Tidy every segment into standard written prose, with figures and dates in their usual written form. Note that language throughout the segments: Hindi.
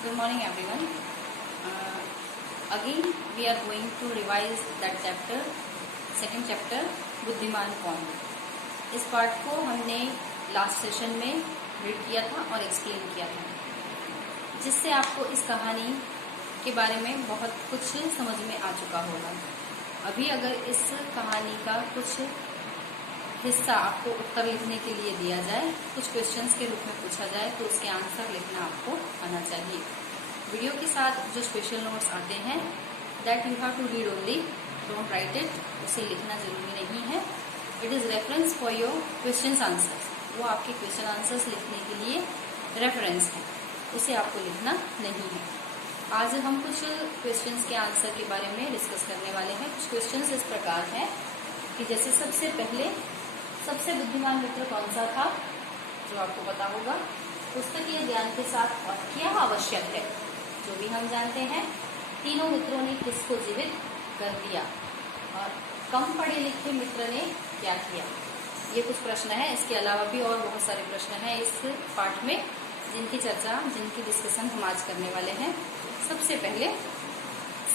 Good morning everyone. Again we are going to revise that chapter, second chapter बुद्धिमान कौन। इस पार्ट को हमने लास्ट सेशन में रीड किया था और एक्सप्लेन किया था, जिससे आपको इस कहानी के बारे में बहुत कुछ समझ में आ चुका होगा। अभी अगर इस कहानी का कुछ हिस्सा आपको उत्तर लिखने के लिए दिया जाए, कुछ क्वेश्चंस के रूप में पूछा जाए, तो उसके आंसर लिखना आपको आना चाहिए। वीडियो के साथ जो स्पेशल नोट्स आते हैं that you have to read only, don't write it, उसे लिखना जरूरी नहीं है। It is reference for your question answers, वो आपके क्वेश्चन आंसर्स लिखने के लिए रेफरेंस है, उसे आपको लिखना नहीं है। आज हम कुछ क्वेश्चंस के आंसर के बारे में डिस्कस करने वाले हैं। कुछ क्वेश्चंस इस प्रकार हैं कि जैसे सबसे पहले सबसे बुद्धिमान मित्र कौन सा था, जो आपको पता होगा। पुस्तकीय ज्ञान के साथ और क्या आवश्यक है, जो भी हम जानते हैं। तीनों मित्रों ने किसको जीवित कर दिया, और कम पढ़े लिखे मित्र ने क्या किया। ये कुछ प्रश्न है। इसके अलावा भी और बहुत सारे प्रश्न हैं इस पाठ में, जिनकी चर्चा, जिनकी डिस्कशन हम आज करने वाले हैं। सबसे पहले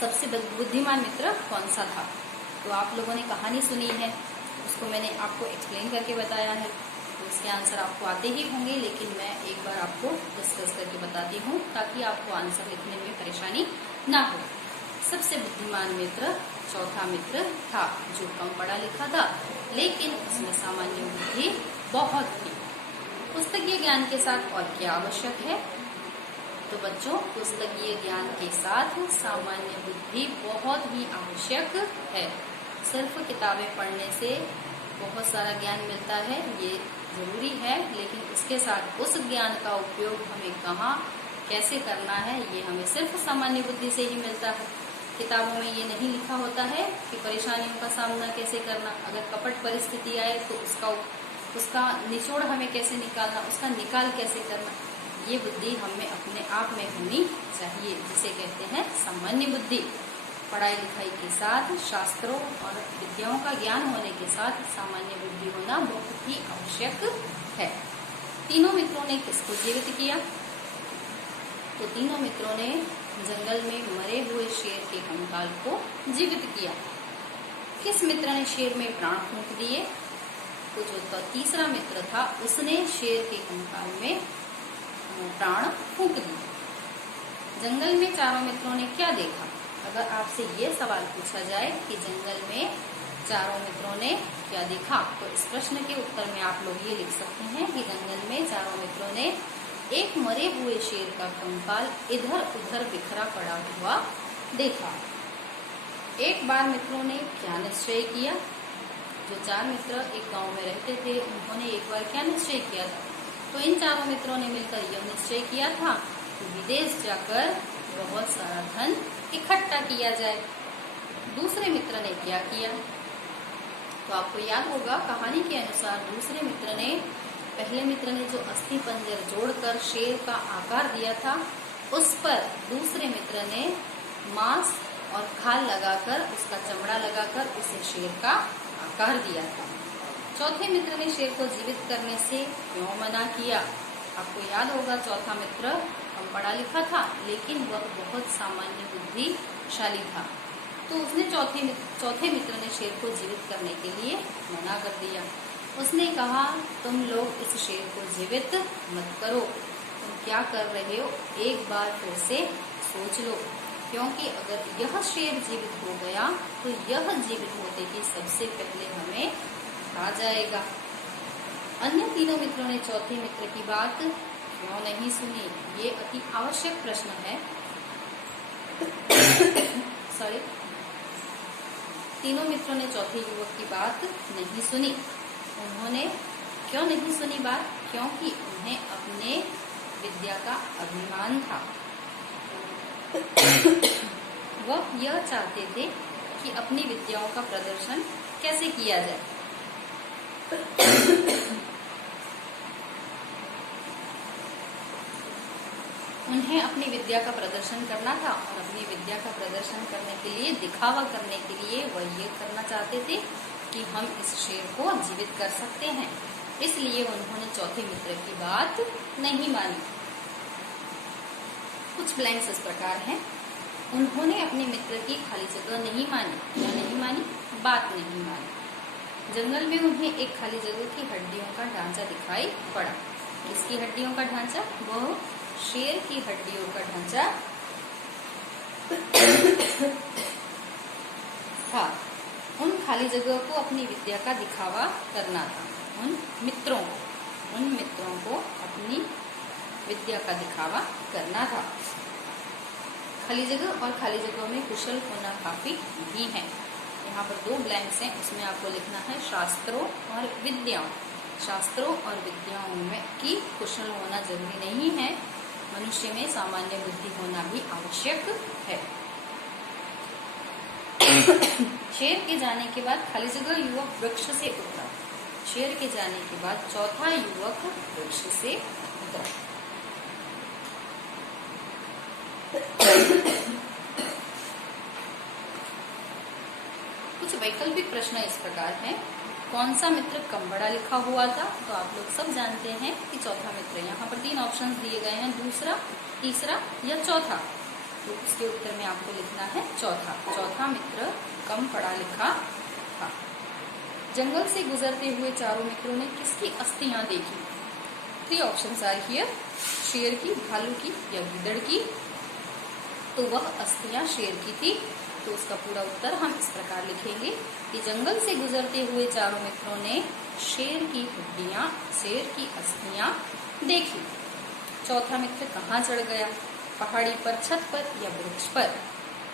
सबसे बुद्धिमान मित्र कौन सा था, तो आप लोगों ने कहानी सुनी है, उसको मैंने आपको एक्सप्लेन करके बताया है, तो इसके आंसर आपको आते ही होंगे, लेकिन मैं एक बार आपको डिस्कस करके बताती हूँ ताकि आपको आंसर लिखने में परेशानी ना हो। सबसे बुद्धिमान मित्र चौथा मित्र था, जो कम पढ़ा लिखा था, लेकिन उसमें सामान्य बुद्धि बहुत थी। पुस्तकीय ज्ञान के साथ और क्या आवश्यक है, तो बच्चों पुस्तकीय ज्ञान के साथ सामान्य बुद्धि बहुत ही आवश्यक है। सिर्फ किताबें पढ़ने से बहुत सारा ज्ञान मिलता है, ये जरूरी है, लेकिन उसके साथ उस ज्ञान का उपयोग हमें कहाँ कैसे करना है, ये हमें सिर्फ सामान्य बुद्धि से ही मिलता है। किताबों में ये नहीं लिखा होता है कि परेशानियों का सामना कैसे करना, अगर कपट परिस्थिति आए तो उसका निचोड़ हमें कैसे निकालना, उसका निकाल कैसे करना, ये बुद्धि हमें अपने आप में होनी चाहिए, जिसे कहते हैं सामान्य बुद्धि। पढ़ाई लिखाई के साथ शास्त्रों और विद्याओं का ज्ञान होने के साथ सामान्य बुद्धि होना बहुत ही आवश्यक है। तीनों मित्रों ने किसको जीवित किया, तो तीनों मित्रों ने जंगल में मरे हुए शेर के कंकाल को जीवित किया। किस मित्र ने शेर में प्राण फूंक दिए, तो जो तीसरा मित्र था उसने शेर के कंकाल में प्राण फूंक दिए। जंगल में चारों मित्रों ने क्या देखा, अगर आपसे ये सवाल पूछा जाए कि जंगल में चारों मित्रों ने क्या देखा, तो इस प्रश्न के उत्तर में आप लोग ये लिख सकते हैं कि जंगल में चारों मित्रों ने एक मरे हुए शेर का कंकाल इधर उधर बिखरा पड़ा हुआ देखा। एक बार मित्रों ने क्या निश्चय किया, जो चार मित्र एक गांव में रहते थे, उन्होंने एक बार क्या निश्चय किया था, तो इन चारों मित्रों ने मिलकर यह निश्चय किया था कि विदेश जाकर बहुत सारा धन इकट्ठा किया जाए। दूसरे मित्र ने क्या किया, तो आपको याद होगा कहानी के अनुसार दूसरे मित्र ने, पहले मित्र ने जो अस्थि पंजर जोड़कर शेर का आकार दिया था, उस पर दूसरे मित्र ने मांस और खाल लगाकर, उसका चमड़ा लगाकर उसे शेर का आकार दिया था। चौथे मित्र ने शेर को जीवित करने से क्यों मना किया, आपको याद होगा चौथा मित्र कम पढ़ा लिखा था, लेकिन वह बहुत सामान्य बुद्धिशाली था, तो उसने चौथे मित्र ने शेर को जीवित करने के लिए मना कर दिया। उसने कहा, तुम लोग इस शेर को जीवित मत करो, तुम क्या कर रहे हो एक बार फिर से सोच लो, क्योंकि अगर यह शेर जीवित हो गया तो यह जीवित होते ही सबसे पहले हमें खा जाएगा। अन्य तीनों मित्रों ने चौथे मित्र की बात क्यों नहीं सुनी, ये अति आवश्यक प्रश्न है। सॉरी, तीनों मित्रों ने चौथे युवक की बात नहीं सुनी। उन्होंने क्यों नहीं सुनी बात, क्योंकि उन्हें अपने विद्या का अभिमान था। वह यह चाहते थे कि अपनी विद्याओं का प्रदर्शन कैसे किया जाए। उन्हें अपनी विद्या का प्रदर्शन करना था, और अपनी विद्या का प्रदर्शन करने के लिए, दिखावा करने के लिए वह ये करना चाहते थे कि हम इस शेर को जीवित कर सकते हैं। इसलिए उन्होंने चौथे मित्र की बात नहीं मानी। कुछ ब्लैंक्स इस प्रकार हैं। उन्होंने अपने मित्र की खाली जगह नहीं मानी। क्या नहीं मानी? बात नहीं मानी। जंगल में उन्हें एक खाली जगह की हड्डियों का ढांचा दिखाई पड़ा। किसकी हड्डियों का ढांचा? वो शेर की हड्डियों का ढांचा था। उन खाली जगह को अपनी विद्या का दिखावा करना था। उन मित्रों को अपनी विद्या का दिखावा करना था। खाली जगह और खाली जगह में कुशल होना काफी नहीं है। यहाँ पर 2 ब्लैंक्स हैं, उसमें आपको लिखना है शास्त्रों और विद्याओं। शास्त्रों और विद्याओं में की कुशल होना जरूरी नहीं है, मनुष्य में सामान्य बुद्धि होना भी आवश्यक है। शेर के जाने के बाद खाली जगह युवक वृक्ष से उतरा। शेर के जाने के बाद चौथा युवक वृक्ष से उतरा। कुछ वैकल्पिक प्रश्न इस प्रकार हैं। कौन सा मित्र कम पढ़ा लिखा हुआ था? तो आप लोग सब जानते हैं कि चौथा मित्र। यहाँ पर 3 ऑप्शंस दिए गए हैं, दूसरा, तीसरा या चौथा। तो इसके उत्तर में आपको लिखना है चौथा। चौथा मित्र कम पढ़ा लिखा था। जंगल से गुजरते हुए चारों मित्रों ने किसकी अस्थियां देखी? 3 ऑप्शंस आर हियर। शेर की, भालू की या गिद्धड़ की। तो वह अस्थियां शेर की थी। तो उसका पूरा उत्तर हम इस प्रकार लिखेंगे कि जंगल से गुजरते हुए चारों मित्रों ने शेर की हड्डियां, शेर की अस्थियां देखी। चौथा मित्र कहाँ चढ़ गया? पहाड़ी पर, छत पर या वृक्ष पर?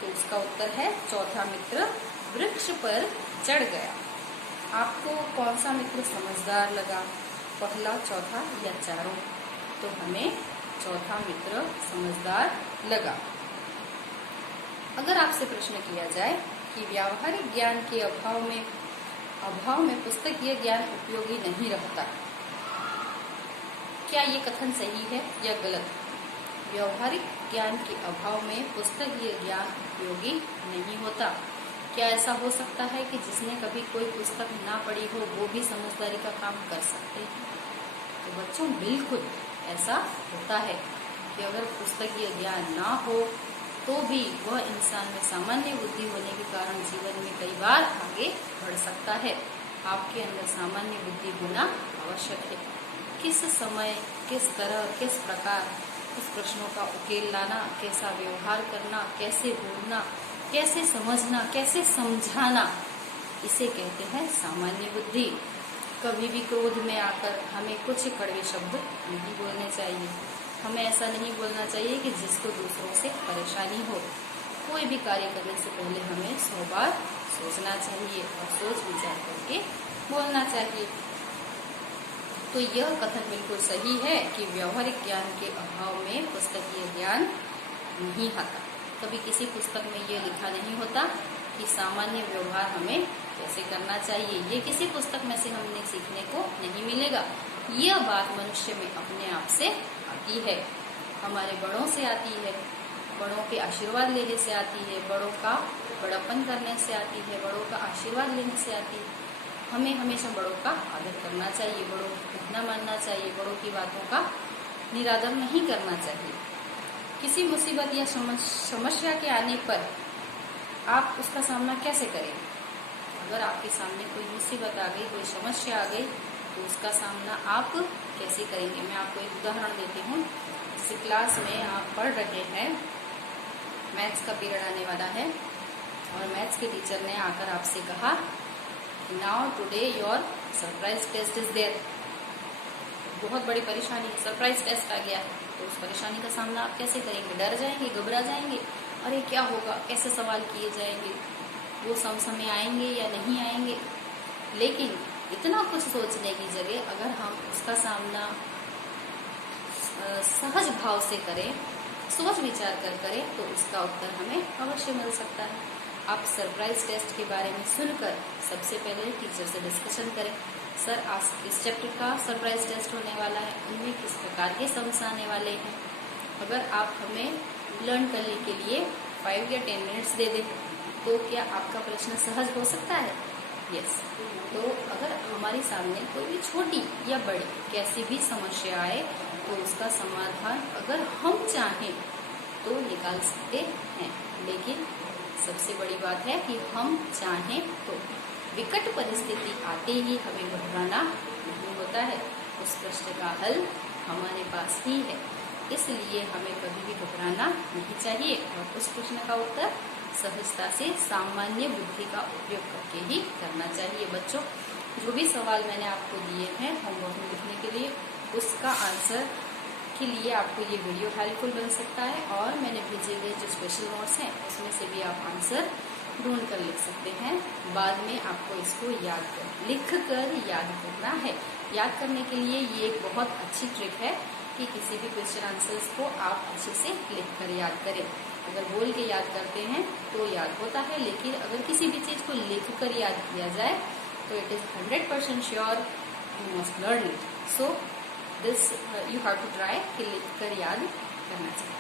तो उसका उत्तर है चौथा मित्र वृक्ष पर चढ़ गया। आपको कौन सा मित्र समझदार लगा? पहला, चौथा या चारों? तो हमें चौथा मित्र समझदार लगा। अगर आपसे प्रश्न किया जाए कि व्यावहारिक ज्ञान के अभाव में पुस्तकीय ज्ञान उपयोगी नहीं रहता, क्या ये कथन सही है या गलत? व्यावहारिक ज्ञान के अभाव में पुस्तकीय ज्ञान उपयोगी नहीं होता। क्या ऐसा हो सकता है कि जिसने कभी कोई पुस्तक ना पढ़ी हो वो भी समझदारी का काम कर सकते हैं? तो बच्चों, बिल्कुल ऐसा होता है कि अगर पुस्तकीय ज्ञान ना हो तो भी वह इंसान में सामान्य बुद्धि होने के कारण जीवन में कई बार आगे बढ़ सकता है। आपके अंदर सामान्य बुद्धि होना आवश्यक है। किस समय, किस तरह, किस प्रकार उस प्रश्नों का उकेल लाना, कैसा व्यवहार करना, कैसे बोलना, कैसे समझना, कैसे समझाना, इसे कहते हैं सामान्य बुद्धि। कभी भी क्रोध में आकर हमें कुछ कड़वे शब्द नहीं बोलने चाहिए। हमें ऐसा नहीं बोलना चाहिए कि जिसको दूसरों से परेशानी हो। कोई भी कार्य करने से पहले हमें 100 बार सोचना चाहिए और सोच विचार करके बोलना चाहिए। तो यह कथन बिल्कुल सही है कि व्यावहारिक ज्ञान के अभाव में पुस्तकीय ज्ञान नहीं आता। कभी किसी पुस्तक में यह लिखा नहीं होता कि सामान्य व्यवहार हमें कैसे करना चाहिए। ये किसी पुस्तक में से हमने सीखने को नहीं मिलेगा। यह बात मनुष्य में अपने आप से आती है, हमारे बड़ों से आती है, बड़ों के आशीर्वाद लेने से आती है, बड़ों का बड़ापन करने से आती है, बड़ों का आशीर्वाद लेने से आती है। हमें हमेशा बड़ों का आदर करना चाहिए, बड़ों को इतना मानना चाहिए, बड़ों की बातों का निरादर नहीं करना चाहिए। किसी मुसीबत या समस्या के आने पर आप उसका सामना कैसे करें? अगर आपके सामने कोई मुसीबत आ गई, कोई समस्या आ गई, तो उसका सामना आप कैसे करेंगे? मैं आपको एक उदाहरण देती हूँ। जैसे क्लास में आप पढ़ रहे हैं, मैथ्स का पीरियड आने वाला है और मैथ्स के टीचर ने आकर आपसे कहा now today your surprise test is there. बहुत बड़ी परेशानी है, सरप्राइज टेस्ट आ गया। तो उस परेशानी का सामना आप कैसे करेंगे? डर जाएंगे, घबरा जाएंगे, अरे क्या होगा, कैसे सवाल किए जाएंगे, वो समय आएंगे या नहीं आएंगे। लेकिन इतना कुछ सोचने की जगह अगर हम उसका सामना सहज भाव से करें, सोच विचार कर करें, तो उसका उत्तर हमें अवश्य मिल सकता है। आप सरप्राइज टेस्ट के बारे में सुनकर सबसे पहले टीचर से डिस्कशन करें, सर आज इस चैप्टर का सरप्राइज टेस्ट होने वाला है, उनमें किस प्रकार के सम्स आने वाले हैं। अगर आप हमें लर्न करने के लिए 5 या 10 मिनट्स दे दें तो क्या आपका प्रश्न सहज हो सकता है? यस। तो अगर हमारे सामने कोई भी छोटी या बड़ी कैसी भी समस्या आए तो उसका समाधान अगर हम चाहें तो निकाल सकते हैं, लेकिन सबसे बड़ी बात है कि हम चाहें तो। विकट परिस्थिति आते ही हमें घबराना नहीं होता है, उस प्रश्न का हल हमारे पास ही है, इसलिए हमें कभी भी घबराना नहीं चाहिए और उस प्रश्न का उत्तर सहजता से सामान्य बुद्धि का उपयोग करके ही करना चाहिए। बच्चों, जो भी सवाल मैंने आपको दिए हैं होमवर्क में लिखने के लिए, उसका आंसर के लिए आपको ये वीडियो हेल्पफुल बन सकता है, और मैंने भेजे गए जो स्पेशल नोट्स हैं उसमें से भी आप आंसर ढूंढ कर लिख सकते हैं। बाद में आपको इसको लिख कर याद करना है। याद करने के लिए ये एक बहुत अच्छी ट्रिक है कि किसी भी क्वेश्चन आंसर्स को आप अच्छे से लिख कर याद करें। अगर बोल के याद करते हैं तो याद होता है, लेकिन अगर किसी भी चीज़ को लिख कर याद किया जाए तो it is 100% sure you must learn it. So this you have to try कि लिख कर याद करना चाहिए।